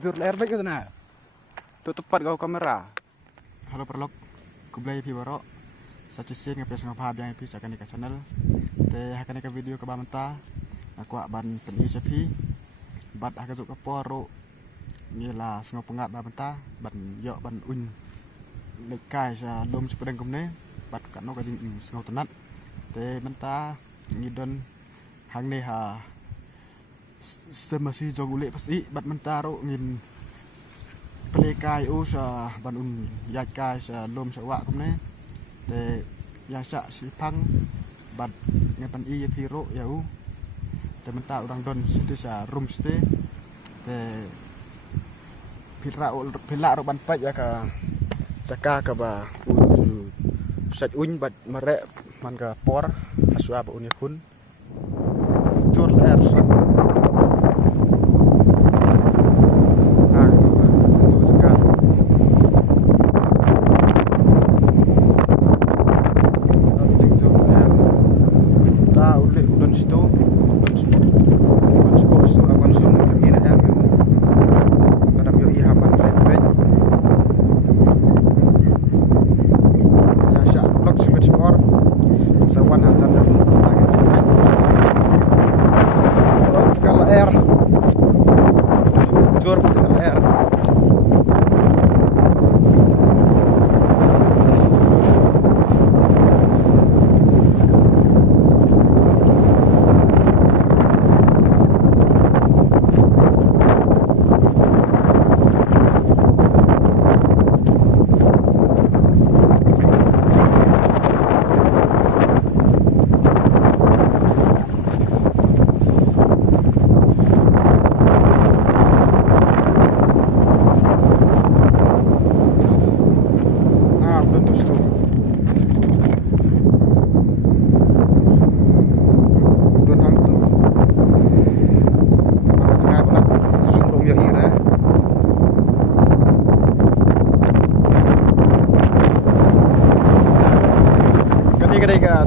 Jur layar baik itu nah. Tu tepat kau kamera. Halo perlok. Kublai pi barok. Saja sih ngapias ngapahab yang pi akan ke channel. Te akan ke video ke bamenta. Aku ban peni cepi. Bat akan ke poro. Nila sengau pengat bamenta. Ban yok ban un. Lekai sa lom sepedang kumne. Bat kat no kading sengau tenat. Te menta ngidon hang ne ha semasi jogule pasti bat mentaro ngin pelekai usa banun yakai sa lom sa wa kumne te yasa sipang bat ngapan i piro yau te menta urang don situ sa room ste te pila ro ban pat ya ka caka ka ba sat un bat mare man ka por aswa ba unikun tur ler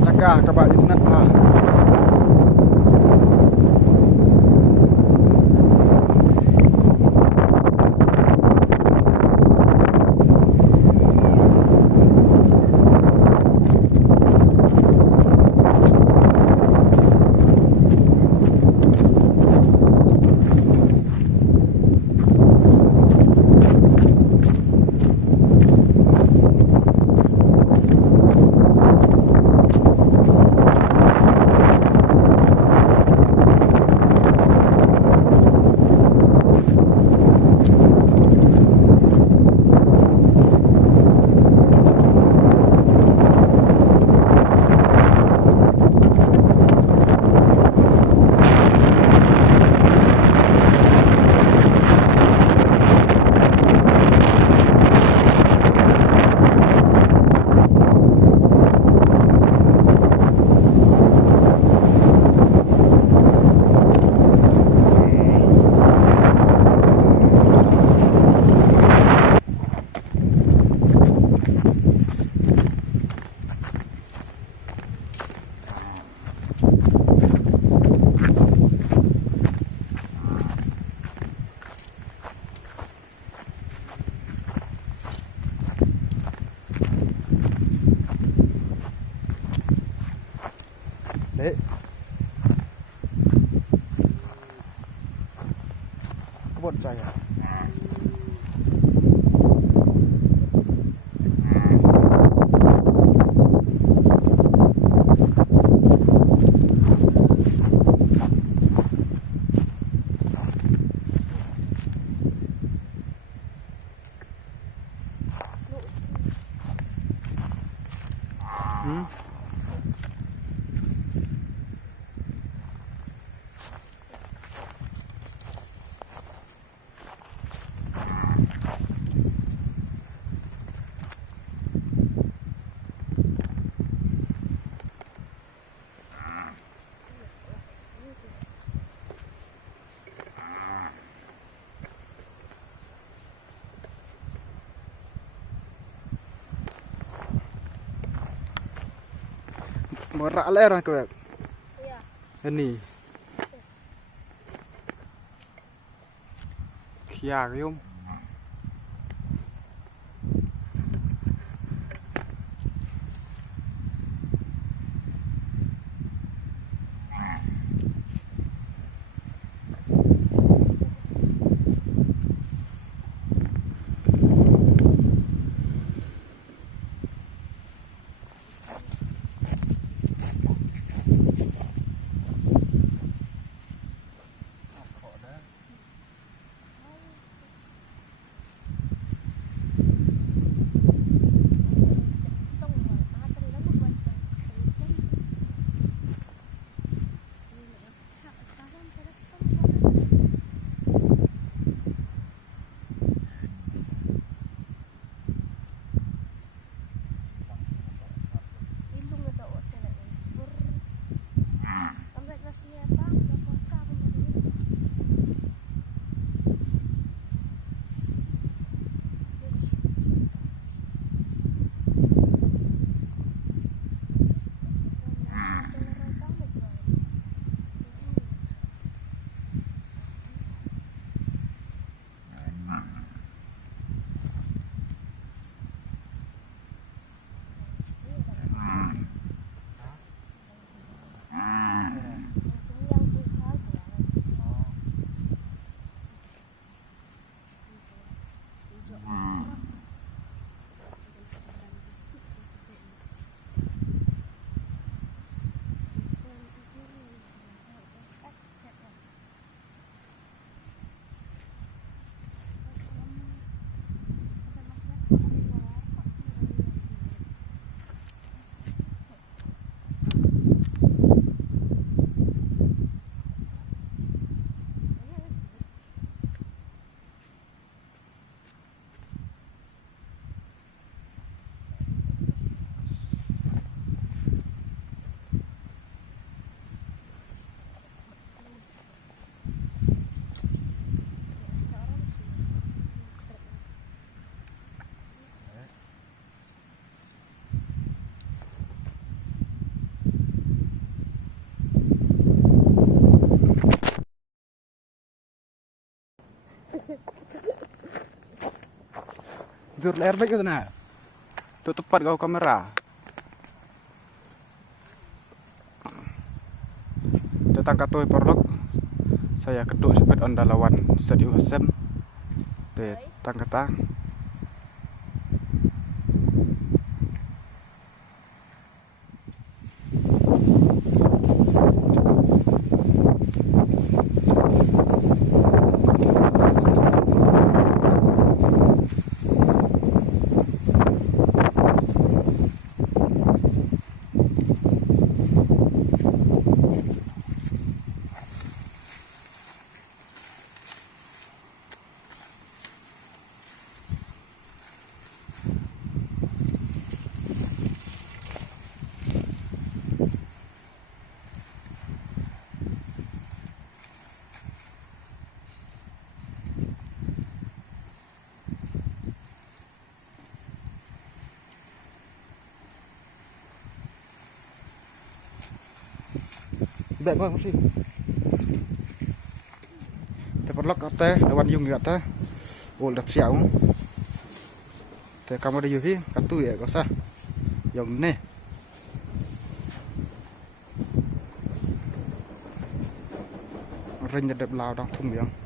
cakah kabak internet ha. Kebun saya. Merak ler aku. Iya. Ini. sia cái không. Jur airbag itu nah. Itu tepat kau kamera. Datang ke Toy Porlok. Saya keduk seped on lawan Sadiu Hasem. Datang kata. Baik bang sih. Terperlok kata lawan yung kata. Udah siap. Te kamu ada yuhi katu ya kau sah. Yang ne. Ring nyedep lao đang thung miếng.